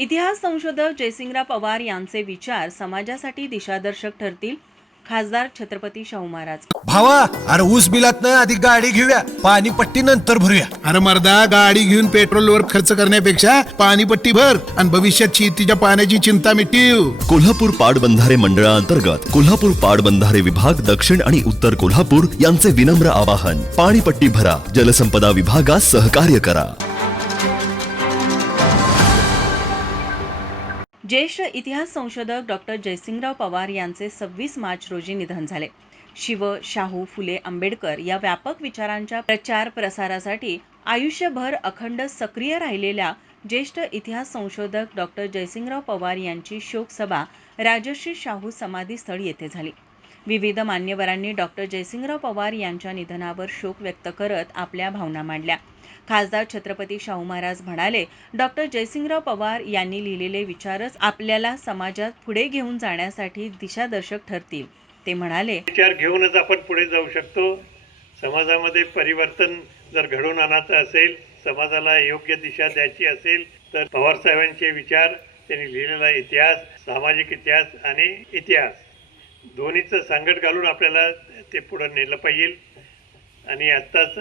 इतिहास संशोधक जयसिंगराव पवार यांचे विचार समाजासाठी दिशादर्शक ठरतील. खासदार छत्रपती शाहू महाराज. भावा, अरे ऊस बिलात ना आधी गाडी घेऊया, पाणीपट्टी नंतर भरूया. अरे मर्दा, गाडी घेऊन पेट्रोलवर खर्च करण्यापेक्षा पाणीपट्टी भर आणि भविष्यात शेतीच्या पाण्याची चिंता मिटव. कोल्हापूर पाटबंधारे मंडळांतर्गत कोल्हापूर पाटबंधारे विभाग दक्षिण आणि उत्तर कोल्हापूर यांचे विनम्र आवाहन. पाणीपट्टी भरा, जलसंपदा विभागास सहकार्य करा. ज्येष्ठ इतिहास संशोधक डॉक्टर जयसिंगराव पवार यांचे 26 मार्च रोजी निधन झाले. शिव, शाहू, फुले, आंबेडकर या व्यापक विचारांच्या प्रचार प्रसारासाठी आयुष्यभर अखंड सक्रिय राहिलेल्या ज्येष्ठ इतिहास संशोधक डॉक्टर जयसिंगराव पवार यांची शोकसभा राजर्षी शाहू समाधीस्थळ येथे झाली. विविध मान्यवरांनी डॉक्टर जयसिंगराव पवार यांच्या निधनावर शोक व्यक्त करत आपल्या भावना मांडल्या. खासदार छत्रपती शाहू महाराज म्हणाले, डॉक्टर जयसिंगराव पवार यांनी लिहिलेले विचारच आपल्याला समाजात पुढे घेऊन जाण्यासाठी दिशादर्शक ठरतील. ते म्हणाले, विचार घेऊनच आपण पुढे जाऊ शकतो. समाजामध्ये परिवर्तन जर घडवून आणायचं असेल, समाजाला योग्य दिशा द्यायची असेल तर पवारसाहेबांचे विचार, त्यांनी लिहिलेला इतिहास, सामाजिक इतिहास आणि इतिहास दोन्हीचं सांगड घालून आपल्याला ते पुढे नेलं पाहिजे. आणि आत्ताच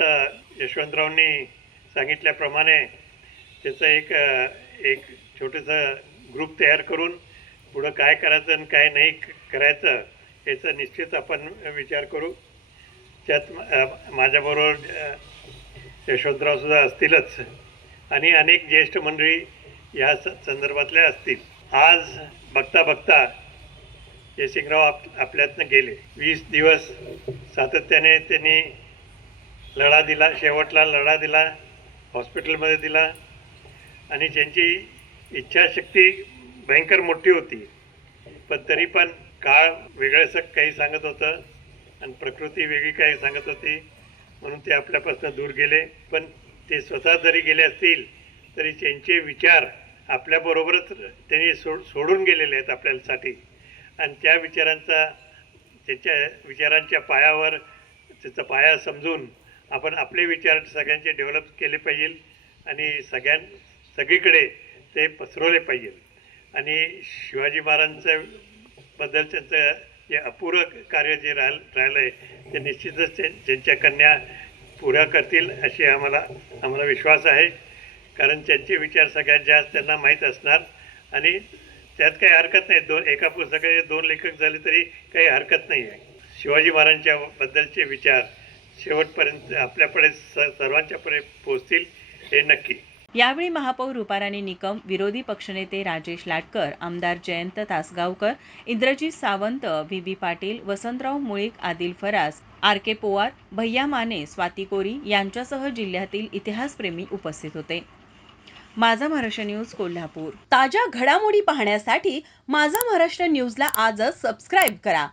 यशवंतरावांनी सांगितल्याप्रमाणे त्याचं एक छोटंसं ग्रुप तयार करून पुढं काय करायचं आणि काय नाही करायचं याचा निश्चित आपण विचार करू. त्यात माझ्याबरोबर यशवंतरावसुद्धा असतीलच आणि अनेक ज्येष्ठ मंडळी या संदर्भातल्या असतील. आज बघता बघता जयसिंगराव आपल्यातनं गेले. 20 दिवस सातत्याने त्यांनी लढा दिला, शेवटला लढा दिला, हॉस्पिटलमध्ये दिला आणि त्यांची इच्छाशक्ती भयंकर मोठी होती. पण तरी पण काळ वेगळंसं काही सांगत होतं आणि प्रकृती वेगळी काही सांगत होती, म्हणून ते आपल्यापासून दूर गेले. पण ते स्वतः जरी गेले असतील तरी त्यांचे विचार आपल्याबरोबरच त्यांनी सोडून गेलेले आहेत आपल्यासाठी. आणि त्या त्याच्या विचारांच्या पायावर त्याचा पाया समजून आपण आपले विचार सगळ्यांचे डेव्हलप केले पाहिजे आणि सगळीकडे ते पसरवले पाहिजे. आणि शिवाजी महाराजांचं बद्दल त्यांचं जे अपुरं कार्य जे राहिलं आहे ते निश्चितच त्यांच्या कन्या पुऱ्या करतील अशी आम्हाला विश्वास आहे. कारण त्यांचे विचार सगळ्यात जास्त त्यांना माहीत असणार आणि त्यात काही हरकत नाही. एका पुस्तकाचे 2 लेखक झाले तरी काही हरकत नाही आहे. शिवाजी महाराजांच्या बद्दलचे विचार शेवटपर्यंत आपल्याकडे सर्वांच्यापर्यंत पोहोचतील हे नक्की. यावेळी महापौर रुपाराणी निकम, विरोधी पक्षनेते राजेश लाटकर, आमदार जयंत तासगावकर, इंद्रजित सावंत, व्ही पाटील, वसंतराव मुळीक, आदिल फरास, RK पोवार, भैया माने, स्वाती कोरी यांच्यासह जिल्ह्यातील इतिहासप्रेमी उपस्थित होते. माझा महाराष्ट्र न्यूज कोल्हापूर. ताज्या घडामोडी पाहण्यासाठी माझा महाराष्ट्र न्यूजला आजच सबस्क्राईब करा.